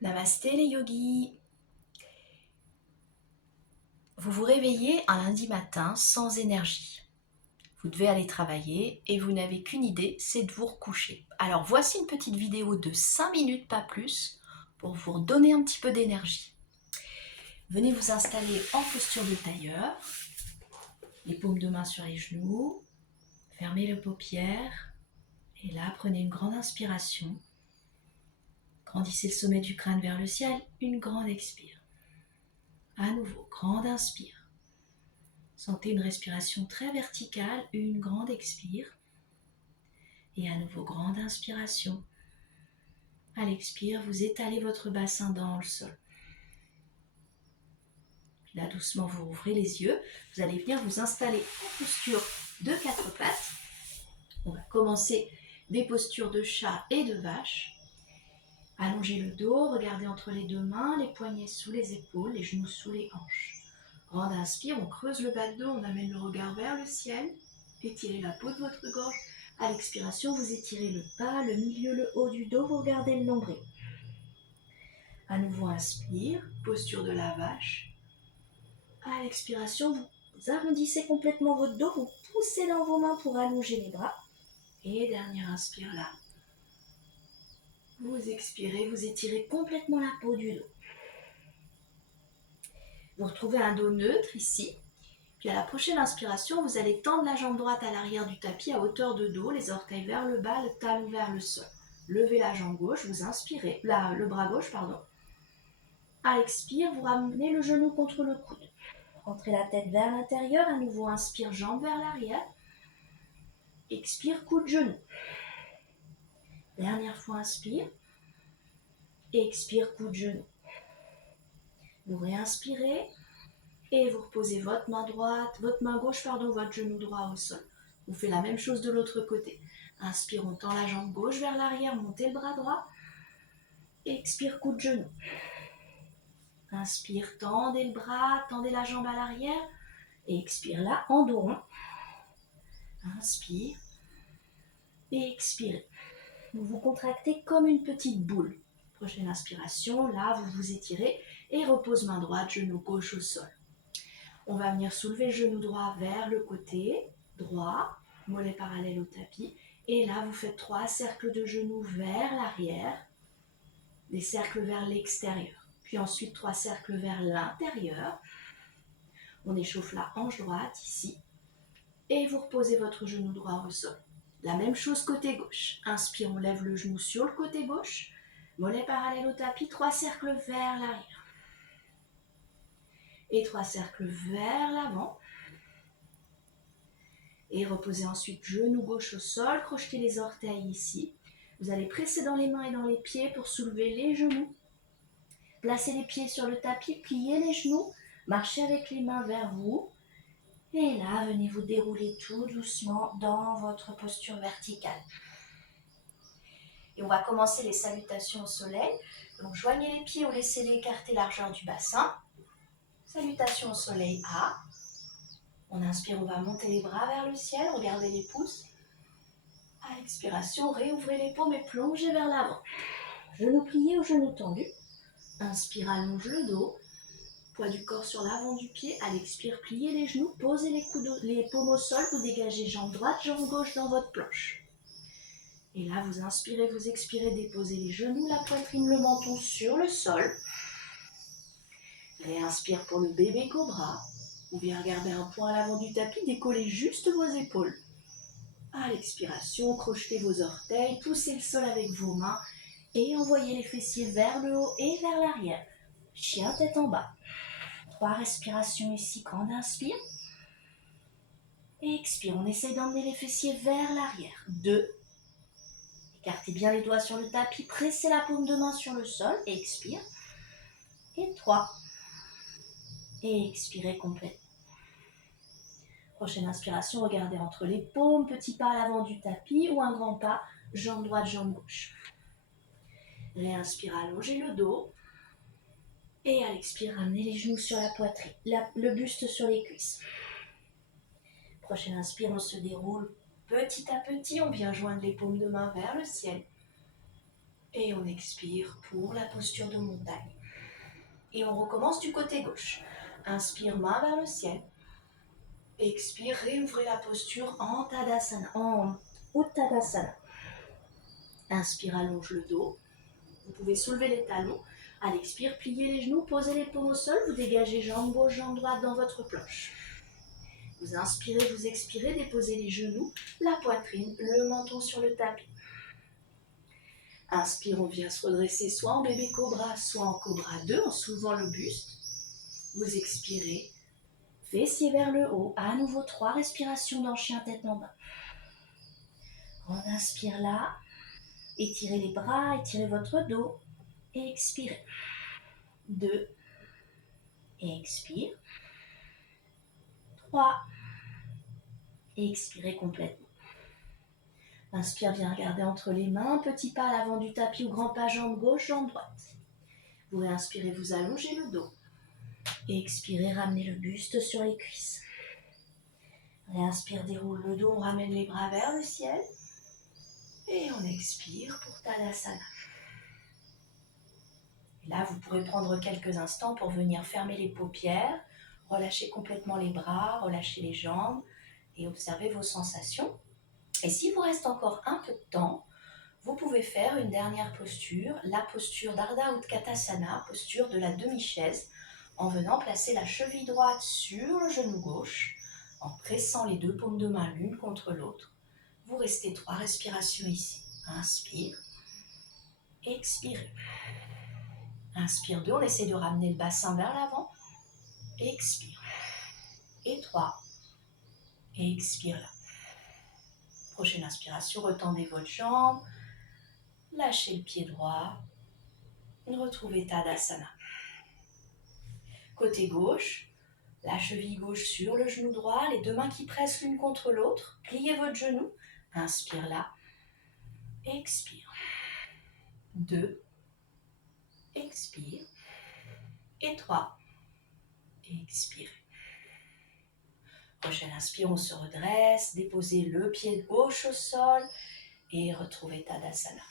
Namasté les yogis. Vous vous réveillez un lundi matin sans énergie. Vous devez aller travailler et vous n'avez qu'une idée, c'est de vous recoucher. Alors voici une petite vidéo de 5 minutes, pas plus, pour vous redonner un petit peu d'énergie. Venez vous installer en posture de tailleur, les paumes de main sur les genoux, fermez les paupières et là prenez une grande inspiration. Grandissez le sommet du crâne vers le ciel, une grande expire. À nouveau, grande inspire. Sentez une respiration très verticale, une grande expire. Et à nouveau, grande inspiration. À l'expire, vous étalez votre bassin dans le sol. Puis là, doucement, vous ouvrez les yeux. Vous allez venir vous installer en posture de quatre pattes. On va commencer des postures de chat et de vache. Allongez le dos, regardez entre les deux mains, les poignets sous les épaules, les genoux sous les hanches. Grande inspire, on creuse le bas de dos, on amène le regard vers le ciel. Étirez la peau de votre gorge. À l'expiration, vous étirez le bas, le milieu, le haut du dos, vous regardez le nombril. À nouveau, inspire, posture de la vache. À l'expiration, vous arrondissez complètement votre dos, vous poussez dans vos mains pour allonger les bras. Et dernière inspire là. Vous expirez, vous étirez complètement la peau du dos. Vous retrouvez un dos neutre ici. Puis à la prochaine inspiration, vous allez tendre la jambe droite à l'arrière du tapis à hauteur de dos, les orteils vers le bas, le talon vers le sol. Levez la jambe gauche, vous inspirez, le bras gauche, pardon. À l'expire, vous ramenez le genou contre le coude. Rentrez la tête vers l'intérieur, à nouveau inspire, jambe vers l'arrière. Expire, coude, genou. Dernière fois, inspire. Expire, coude, genou. Vous réinspirez et vous reposez votre main gauche, votre genou droit au sol. On fait la même chose de l'autre côté. Inspire, on tend la jambe gauche vers l'arrière, montez le bras droit. Expire, coude, genou. Inspire, tendez le bras, tendez la jambe à l'arrière. Et expire là, en dos rond. Inspire. Et expirez. Vous vous contractez comme une petite boule. Prochaine inspiration, là vous vous étirez et repose main droite, genou gauche au sol. On va venir soulever le genou droit vers le côté droit, mollet parallèle au tapis. Et là vous faites 3 cercles de genoux vers l'arrière, des cercles vers l'extérieur. Puis ensuite 3 cercles vers l'intérieur. On échauffe la hanche droite ici. Et vous reposez votre genou droit au sol. La même chose côté gauche. Inspire, on lève le genou sur le côté gauche. Mollet parallèle au tapis, 3 cercles vers l'arrière. Et 3 cercles vers l'avant. Et reposez ensuite genou gauche au sol, crochetez les orteils ici. Vous allez presser dans les mains et dans les pieds pour soulever les genoux. Placez les pieds sur le tapis, pliez les genoux, marchez avec les mains vers vous. Et là, venez vous dérouler tout doucement dans votre posture verticale. Et on va commencer les salutations au soleil. Donc joignez les pieds ou laissez-les écarter largeur du bassin. Salutations au soleil A. On inspire, on va monter les bras vers le ciel, regardez les pouces. À l'expiration, réouvrez les paumes et plongez vers l'avant. Genoux pliés ou genoux tendus. Inspire, allonge le dos. Poids du corps sur l'avant du pied. À l'expire, pliez les genoux, posez les paumes au sol, vous dégagez jambe droite, jambe gauche dans votre planche. Et là, vous inspirez, vous expirez, déposez les genoux, la poitrine, le menton sur le sol. Réinspire pour le bébé cobra. Ou bien regardez un point à l'avant du tapis, décollez juste vos épaules. À l'expiration, crochetez vos orteils, poussez le sol avec vos mains et envoyez les fessiers vers le haut et vers l'arrière. Chien tête en bas. 3 respirations ici, grande inspire. Et expire, on essaye d'emmener les fessiers vers l'arrière. 2. Écartez bien les doigts sur le tapis, pressez la paume de main sur le sol, expire. Et 3. Et expirez complètement. Prochaine inspiration, regardez entre les paumes, petit pas à l'avant du tapis ou un grand pas, jambe droite, jambe gauche. Réinspire, allongez le dos. Et à l'expire, ramenez les genoux sur la poitrine, le buste sur les cuisses. Prochaine inspire, on se déroule petit à petit, on vient joindre les paumes de main vers le ciel. Et on expire pour la posture de montagne. Et on recommence du côté gauche. Inspire, main vers le ciel. Expire, réouvrez la posture en Tadasana, en Uttanasana. Inspire, allonge le dos. Vous pouvez soulever les talons. À l'expire, pliez les genoux, posez les paumes au sol. Vous dégagez jambe gauche, jambe droite dans votre planche. Vous inspirez, vous expirez, déposez les genoux, la poitrine, le menton sur le tapis. Inspire, on vient se redresser soit en bébé cobra, soit en cobra 2 en soulevant le buste. Vous expirez, fessiers vers le haut. À nouveau 3 respirations dans chien tête en bas. On inspire là, étirez les bras, étirez votre dos et expirez. 2, et expire. 3, et expirez complètement. Inspire, viens regarder entre les mains, petit pas à l'avant du tapis ou grand pas jambe gauche, jambe droite. Vous réinspirez, vous allongez le dos. Et expirez, ramenez le buste sur les cuisses. Réinspire, déroule le dos, on ramène les bras vers le ciel. Et on expire pour Tadasana. Et là, vous pourrez prendre quelques instants pour venir fermer les paupières, relâcher complètement les bras, relâcher les jambes et observer vos sensations. Et s'il vous reste encore un peu de temps, vous pouvez faire une dernière posture, la posture d'Ardha Utkatasana, posture de la demi-chaise, en venant placer la cheville droite sur le genou gauche, en pressant les 2 paumes de main l'une contre l'autre. Vous restez 3 respirations ici. Inspire, expire. Inspire 2, on essaie de ramener le bassin vers l'avant. Expire. Et 3. Et expire là. Prochaine inspiration, retendez votre jambe. Lâchez le pied droit. Retrouvez Tadasana. Côté gauche, la cheville gauche sur le genou droit, les 2 mains qui pressent l'une contre l'autre. Pliez votre genou. Inspire là. Expire. 2. Expire. Et 3. Expire. Prochaine inspire, on se redresse. Déposez le pied gauche au sol et retrouvez Tadasana.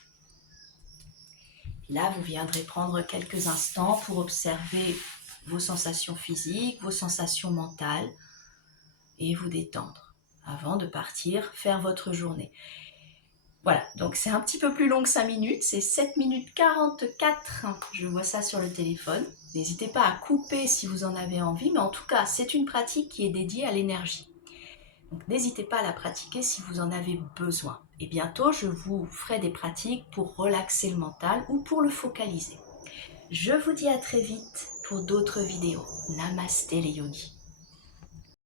Là, vous viendrez prendre quelques instants pour observer vos sensations physiques, vos sensations mentales et vous détendre avant de partir faire votre journée. Voilà, donc c'est un petit peu plus long que 5 minutes, c'est 7 minutes 44, je vois ça sur le téléphone. N'hésitez pas à couper si vous en avez envie, mais en tout cas, c'est une pratique qui est dédiée à l'énergie. Donc n'hésitez pas à la pratiquer si vous en avez besoin. Et bientôt, je vous ferai des pratiques pour relaxer le mental ou pour le focaliser. Je vous dis à très vite pour d'autres vidéos. Namasté les yogis.